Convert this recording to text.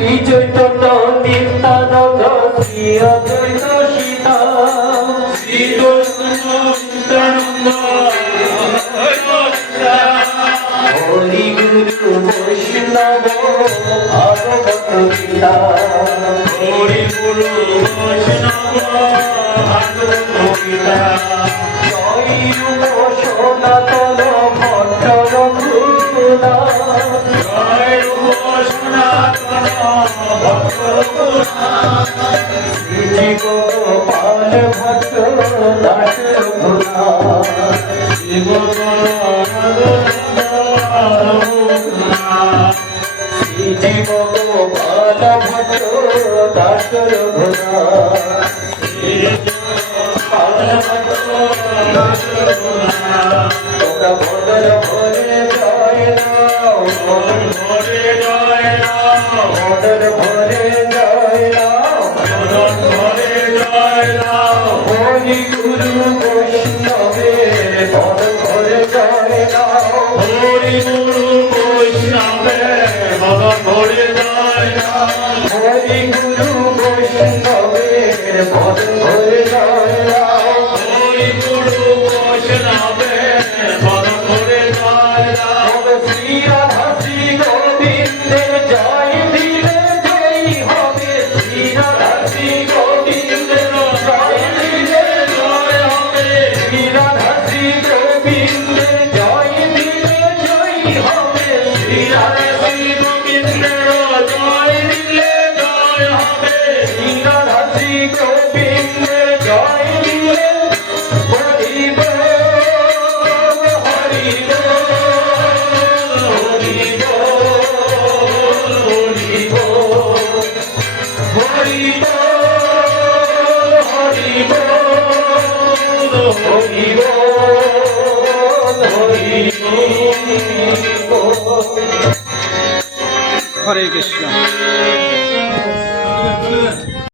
শ্রী চৈতন্য নিত্যানন্দ শ্রী অদ্বৈত সীতা শ্রী চৈতন্য নিত্যানন্দ হরি গুরু বৈষ্ণব ভাগবত গীতা হরি গুরু বৈষ্ণব ভাগবত গীতা জয় রূপ সনাতন ভট্ট রঘুনাথ জয় রূপ সনাতন ভট্ট রঘুনাথ শ্রী গোপাল ভট্ট দাস রঘুনাথ শ্রী গোপাল শ্রী গোপাল ভট্ট দাস রঘুনাথ শ্রী গোপাল ভট্ট দাস রঘুনাথ তোমরা মদন ভরে জয় নাও মদন ভরে জয় নাও মদন ভরে জয় নাও মদন ভরে জয় নাও হরি গুরু বৈষ্ণবের মদন ভরে জয় নাও হরি গুরু বৈষ্ণবের মদন ভরে জয় নাও হরি গুরু বৈষ্ণবের মদন ভরে জয় নাও হরি গুরু বৈষ্ণবের মদন ভরে জয় নাও শ্রী রাধা শ্রী গোবিন্দের জয় দিলে জয় হবে শ্রী রাধা শ্রী গোবিন্দের জয় দিলে জয় হবে শ্রী রাধা শ্রী গোবিন্দের জয় দিলে জয় হবে শ্রী রাধা শ্রী গোবিন্দের জয় দিলে জয় হবে শ্রী রাধা শ্রী গোবিন্দের জয় দিলে হরি বল হরি বল হরি বল হরি বল হরি বল হরি বল হরি বল হরে কৃষ্ণ।